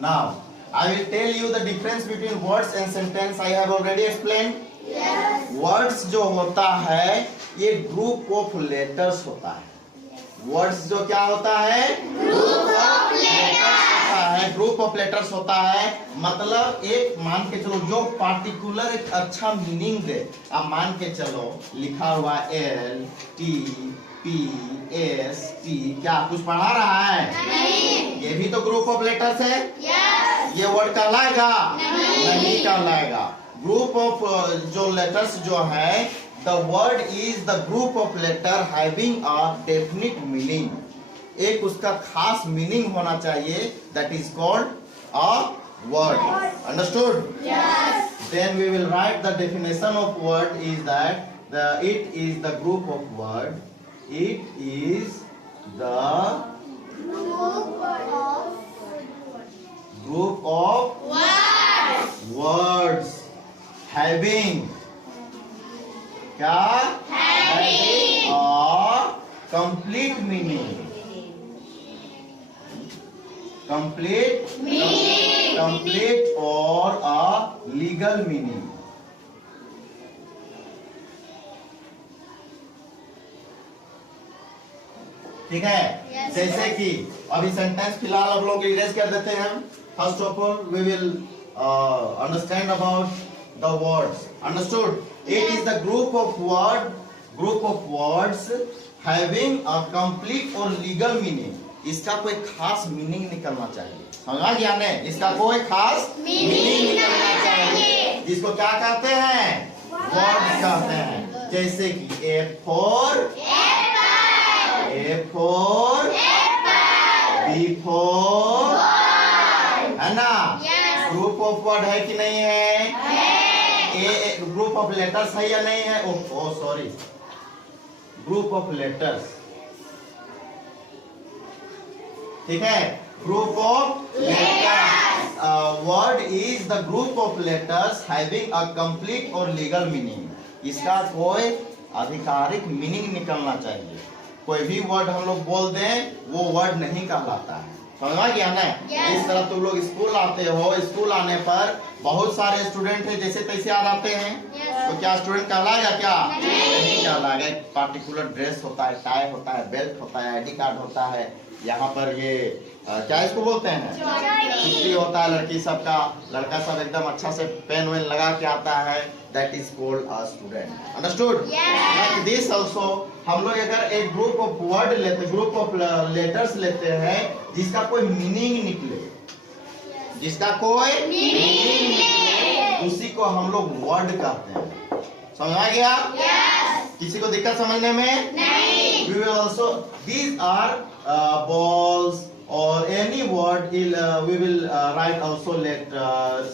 Now, I will tell you the difference between words and sentence. I have already explained. Yes. Words जो होता है ये group of letters होता है. Words जो क्या होता है? Group of letters. होता है, ग्रुप ऑफ लेटर्स होता है. मतलब एक मान के चलो जो पार्टिकुलर एक अच्छा मीनिंग दे. अब मान के चलो लिखा हुआ L T P S T, क्या कुछ पढ़ा रहा है? नहीं. ये भी तो ग्रुप ऑफ लेटर्स है. Yes. ये वर्ड कहलाएगा? नहीं कहलाएगा. ग्रुप ऑफ जो लेटर्स जो है, the word is the group of letter having a definite meaning. एक उसका खास मीनिंग होना चाहिए. That is called a word. Understood? Yes. Then we will write the definition of word is that it is the group of word. It is the group of Words. words having क्या? Having a complete meaning. Complete meaning. complete or a legal meaning. ठीक है. Yes, जैसे sir. कि अभी sentence फिलहाल आप लोग erase कर देते हैं. First of all we will understand about the words. Understood? It is the group of words having a complete और लीगल मीनिंग. इसका कोई खास मीनिंग निकलना चाहिए. समझा गया ने? इसका कोई खास मीनिंग निकलना चाहिए. जिसको क्या कहते हैं? वर्ड कहते हैं. जैसे कि A for B for है ना? Yes. ग्रुप ऑफ वर्ड है कि नहीं है? है. ग्रुप ऑफ लेटर्स है या नहीं है? ओ सॉरी, ग्रुप ऑफ लेटर्स. ठीक है. Group of letters. Word is the group of letters having a complete और लीगल मीनिंग. इसका कोई आधिकारिक मीनिंग निकलना चाहिए. कोई भी वर्ड हम लोग बोल दें वो वर्ड नहीं कहलाता है. समझ गया ना? Yes. इस तरह तुम लोग स्कूल आते हो, स्कूल आने पर बहुत सारे स्टूडेंट हैं जैसे तैसे आ जाते हैं. Yes. तो क्या स्टूडेंट कहलाएगा? क्या नहीं कहलाएगा. एक पार्टिकुलर ड्रेस होता है, टाई होता है, बेल्ट होता है, आईडी कार्ड होता है. यहाँ पर ये क्या इसको बोलते हैं? छुट्टी होता है लड़की सबका. लड़का सब एकदम अच्छा से पेन वेन लगा के आता है. That is called a student. Understood? Like this also हम लोग अगर एक ग्रुप ऑफ वर्ड लेते, ग्रुप ऑफ लेटर्स लेते हैं जिसका कोई मीनिंग निकले, जिसका कोई मीनिंग निकले, उसी को हम लोग वर्ड कहते हैं. समझ आ गया? Yes. किसी को दिक्कत समझने में? नहीं. We will also, these are balls or any word. We will write also letters,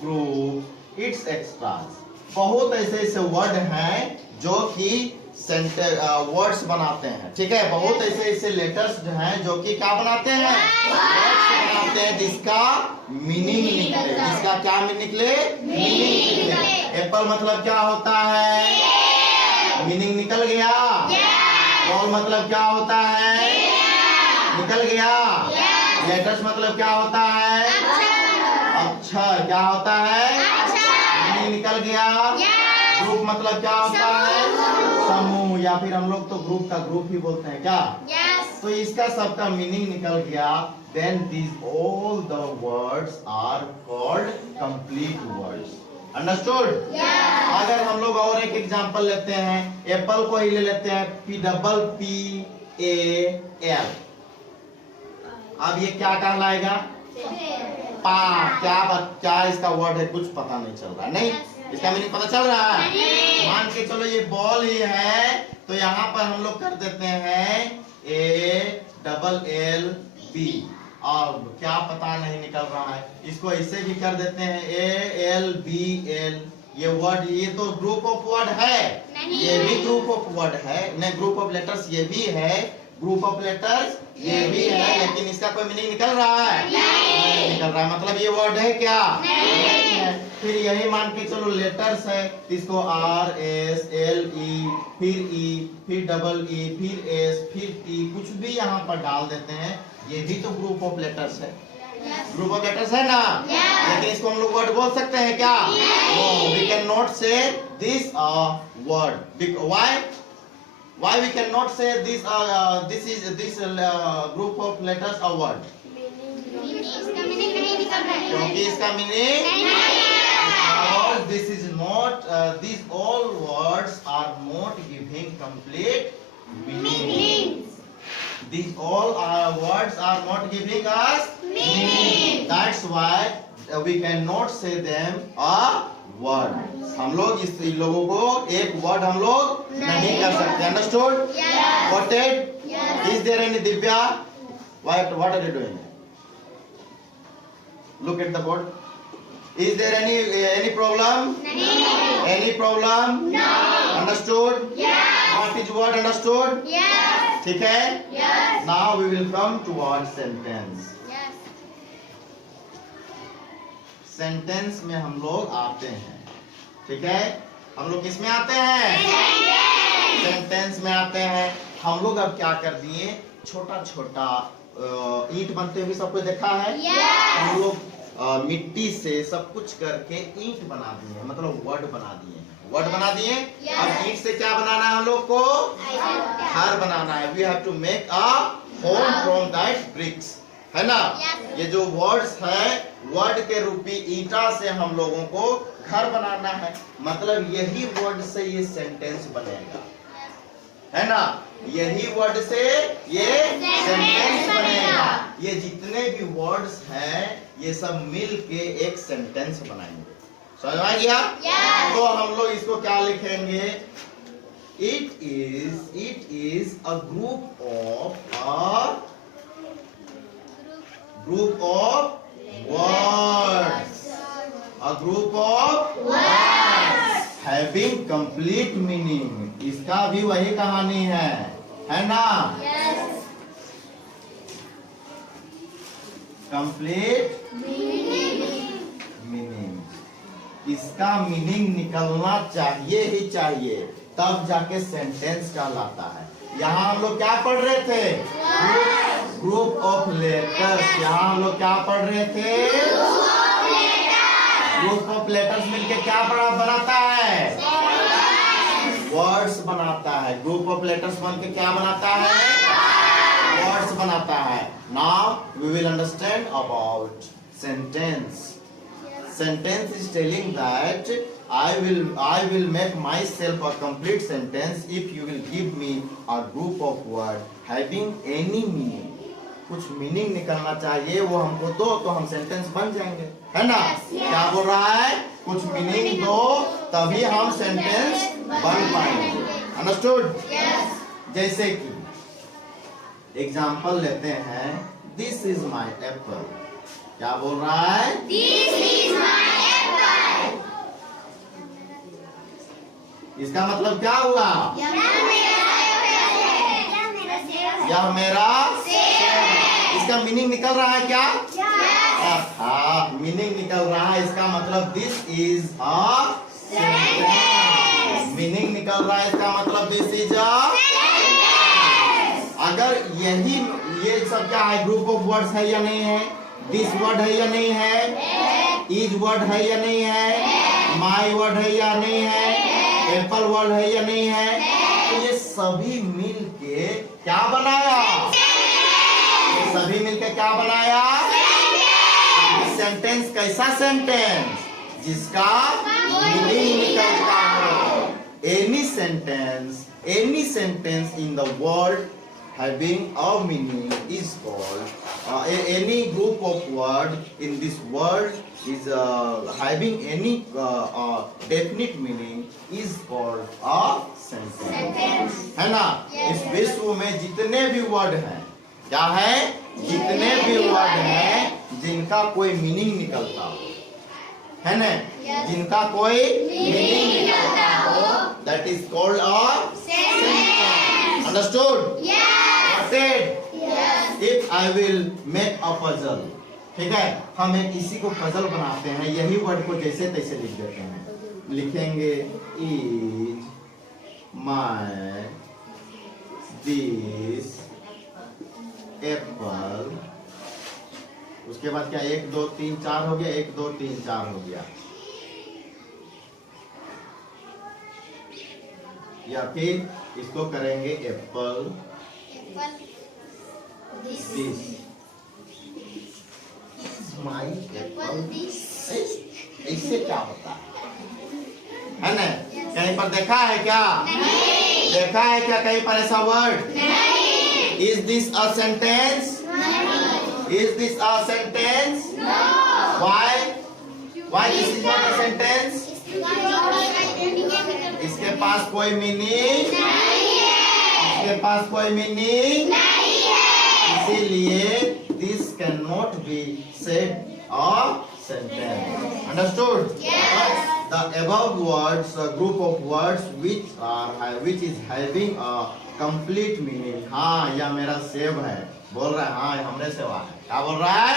groups, its extras. बहुत ऐसे वर्ड हैं जो कि वर्ड्स बनाते हैं. ठीक है. बहुत ऐसे लेटर्स जो हैं जो कि क्या बनाते हैं? वर्ड्स बनाते हैं जिसका मीनिंग निकले. जिसका क्या निकले? मीनिंग निकले. एप्पल मतलब क्या होता है? मीनिंग निकल गया. बॉल मतलब क्या होता है? निकल गया. लेटर्स मतलब क्या होता है? अक्षर. क्या होता है? मीनिंग निकल गया. ग्रुप मतलब क्या होता है? समूह. या फिर हम लोग तो ग्रुप का ग्रुप ही बोलते हैं. क्या? Yes. तो इसका सबका मीनिंग निकल गया. Then these all the words are called complete words. Understood? Yes. अगर हम लोग और एक एग्जांपल लेते हैं, एप्पल को ही ले लेते हैं. PPAL. अब ये क्या कहलाएगा? पा. क्या इसका वर्ड है? कुछ पता नहीं चल रहा है. नहीं, इसका मीनिंग पता चल रहा है? नहीं. मान के चलो ये बॉल ही है तो यहाँ पर हम लोग कर देते हैं ALLB. अब क्या पता नहीं निकल रहा है. इसको ऐसे भी कर देते हैं ALBL. ये वर्ड, ये तो ग्रुप ऑफ वर्ड है. नहीं. ये भी ग्रुप ऑफ वर्ड है. नहीं, ग्रुप ऑफ लेटर्स ये भी है. ग्रुप ऑफ लेटर्स ये भी है. लेकिन इसका कोई मीनिंग निकल रहा है? नहीं निकल रहा है. मतलब ये वर्ड है क्या? नहीं. है. फिर यही मान के चलो लेटर्स है, इसको R S L E, फिर E, फिर डबल E, फिर S, फिर T, कुछ भी यहाँ पर डाल देते हैं, ये भी तो ग्रुप ऑफ लेटर्स है। ग्रुप ऑफ लेटर्स है ना? लेकिन इसको हम लोग वर्ड बोल सकते हैं क्या? नो, वी कैन नॉट से this word. Why we cannot say this group of letters a word? क्योंकि इसका meaning, because this is not these all words are not giving complete meaning. These all words are not giving us meaning. That's why we cannot say them a word. हम लोग इन लोगों को एक word हम लोग नहीं कर सकते। Understood? Got it? Is there any Divya? What are you doing? Look at the board. Is there any problem? Any problem? No. Understood? What is word? Understood? ठीक है? Now we will come to word sentence. Sentence में हम लोग आते हैं, ठीक है? हम लोग किस में आते हैं? सेंटेंस में आते हैं। हम लोग अब क्या कर दिए, छोटा छोटा ईंट बनते हुए सबको देखा है। हम लोग मिट्टी से सब कुछ करके ईंट बना दिए, मतलब वर्ड बना दिए। वर्ड बना दिए। अब ईंट से क्या बनाना है हम लोग को? घर बनाना है। We have to make a home from that bricks, है ना? ये जो वर्ड्स है, वर्ड के रूपी ईंटा से हम लोगों को घर बनाना है। मतलब यही वर्ड से ये सेंटेंस बनेगा, है ना? यही वर्ड से ये सेंटेंस बनेगा। ये जितने भी वर्ड्स हैं, ये सब मिल के एक सेंटेंस बनाएंगे। समझ में आ गया? तो हम लोग इसको क्या लिखेंगे? It is a group of words. A group of words having complete meaning. इसका भी वही कहानी है ना? Complete meaning. इसका मीनिंग निकलना चाहिए ही चाहिए, तब जाके सेंटेंस कहलाता है। यहाँ हम लोग क्या पढ़ रहे थे? Group of letters. यहाँ हम लोग क्या पढ़ रहे थे? ग्रुप ऑफ लेटर्स मिलके क्या बनाता है? वर्ड्स बनाता है। ग्रुप ऑफ लेटर्स बन के क्या बनाता है? वर्ड्स बनाता है। Now we will understand about sentence. Sentence is telling that I will make myself a complete sentence if you will give me a group of words having any meaning. कुछ meaning निकलना चाहिए, वो हमको दो तो हम सेंटेंस बन जाएंगे, है ना? क्या बोल रहा है? कुछ मीनिंग दो तभी हम सेंटेंस बन पाएंगे। अंडरस्टूड? जैसे कि एग्जाम्पल लेते हैं, दिस इज माई एप्पल। क्या बोल रहा है? This is my apple. इसका मतलब क्या हुआ? यह मेरा सेब है। इसका मीनिंग निकल रहा है क्या? हाँ, मीनिंग निकल रहा है। इसका मतलब this is a sentence. Meaning निकल रहा है, इसका मतलब दिस इज अ। अगर ये सब क्या है? ग्रुप ऑफ वर्ड्स है या नहीं है? दिस वर्ड है या नहीं है? इज वर्ड है या नहीं है? माई वर्ड है या नहीं है? एप्पल वर्ड है या नहीं है? तो ये सभी मिलके क्या बनाया? ये सभी मिलके क्या बनाया? सेंटेंस कैसा सेंटेंस? जिसका मीनिंग निकलता हो। Any sentence in the world having a meaning is called any group of word in this world is having any definite meaning is called a sentence. है ना? इस विश्व में जितने भी वर्ड हैं, क्या है? जितने भी वर्ड हैं जिनका कोई मीनिंग निकलता हो, है ना? जिनका कोई मीनिंग निकलता हो, that is called a sentence. Understood? Yes. If I will make a puzzle, ठीक है, हम एक इसी को पजल बनाते हैं, यही वर्ड को जैसे तैसे लिख देते हैं। लिखेंगे इज माय दिस एप्पल, उसके बाद क्या 1 2 3 4 हो गया, 1 2 3 4 हो गया, या फिर इसको करेंगे Apple this my Apple this. इससे क्या होता है ना? कहीं पर देखा है क्या? नहीं। देखा है क्या कहीं पर ऐसा वर्ड? नहीं। Is this a sentence? नहीं। Is this a sentence? No. Why? Why this is not a sentence? इसके पास कोई मीनिंग नहीं है। इसके पास कोई मीनिंग नहीं है। इसीलिए this can not be said a sentence. Understood? Yes. The above words, a group of words which is having a complete meaning. हाँ, यह मेरा सेब है। बोल रहा है हाँ हमरे सेवा है। क्या बोल रहा है?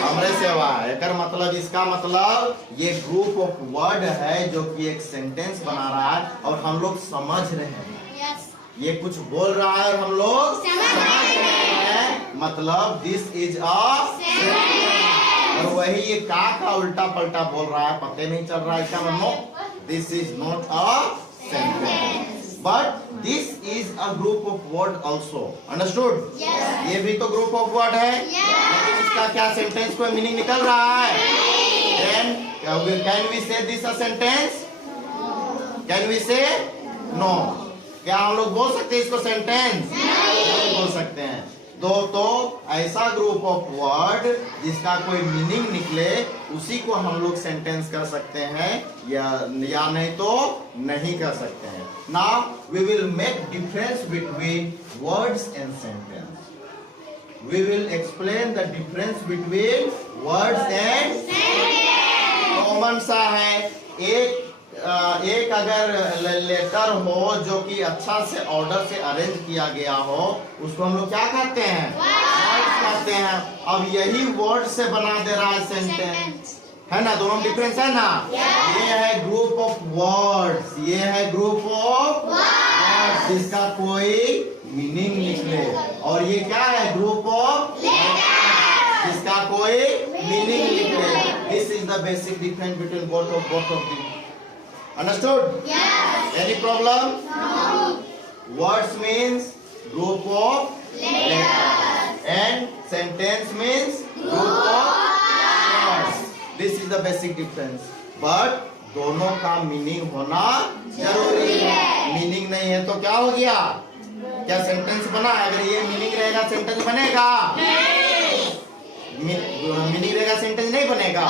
हमरे सेवा है। एकर मतलब, इसका मतलब ये ग्रुप ऑफ वर्ड है जो कि एक सेंटेंस बना रहा है और हम लोग समझ रहे हैं। yes. ये कुछ बोल रहा है और हम लोग समझ रहे हैं। मतलब दिस इज अ, और वही ये का उल्टा पलटा बोल रहा है, पते नहीं चल रहा है क्या? No, this is not a sentence, but this is a group of word also. Understood? ये भी तो ग्रुप ऑफ वर्ड है, लेकिन इसका क्या सेंटेंस कोई मीनिंग निकल रहा है? Then can we say this a sentence? Can we say? No. क्या हम लोग बोल सकते हैं इसको सेंटेंस? नहीं बोल सकते हैं। तो ऐसा ग्रुप ऑफ वर्ड जिसका कोई मीनिंग निकले उसी को हम लोग सेंटेंस कर सकते हैं, या नहीं तो नहीं कर सकते हैं। Now we will make difference between words and sentence. We will explain the difference between words and sentence. Common सा है, एक अगर लेटर हो जो कि अच्छा से ऑर्डर से अरेंज किया गया हो, उसको हम लोग क्या कहते हैं? वर्ड्स कहते हैं। अब यही वर्ड से बना दे रहा है सेंटेंस, है ना? दोनों डिफरेंस है ना? ये है ग्रुप ऑफ वर्ड्स, ये है ग्रुप ऑफ वर्ड्स जिसका कोई मीनिंग निकले, और ये क्या है? ग्रुप ऑफ जिसका कोई मीनिंग निकले। This is the basic difference between both of the. Understood? Yes. Any problem? No. Words means group of letters, and sentence means group of words. This is the basic difference. But दोनों का meaning होना जरूरी है। Meaning नहीं है तो क्या हो गया? क्या सेंटेंस बना? अगर ये मीनिंग रहेगा सेंटेंस बनेगा? नहीं। मीनिंग रहेगा सेंटेंस नहीं बनेगा?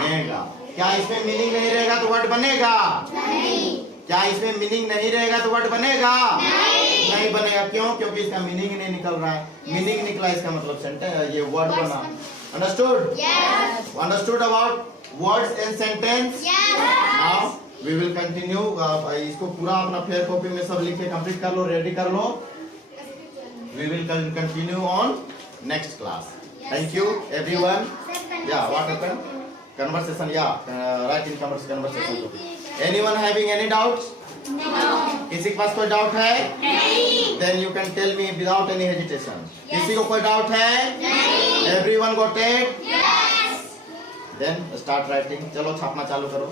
बनेगा। क्या इसमें मीनिंग नहीं रहेगा तो वर्ड बनेगा? नहीं। क्या इसमें मीनिंग नहीं रहेगा तो वर्ड बनेगा? नहीं। नहीं बनेगा। क्यों? क्योंकि इसका मीनिंग नहीं निकल रहा है। मीनिंग निकला इसका मतलब सेंटेंस, ये वर्ड बना। Understood? Yes. Understood about words and sentence? Yes. Now we will continue. इसको पूरा अपना फेयर कॉपी में सब लिख के कंप्लीट कर लो, रेडी कर लो। We will continue on next class. Thank you everyone. या what happened? Conversation, write in conversation. Anyone having any doubts? No. किसी के पास कोई डाउट है? नहीं. Then you can tell me without any hesitation. Yes. किसी को कोई डाउट है? नहीं. Everyone got it? Yes. Then start writing. चलो छापना चालू करो।